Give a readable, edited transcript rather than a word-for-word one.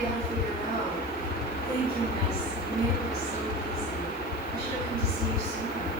idea how to figure it out. Thank you, Miss. You made it look so easy. I should have come to see you sooner.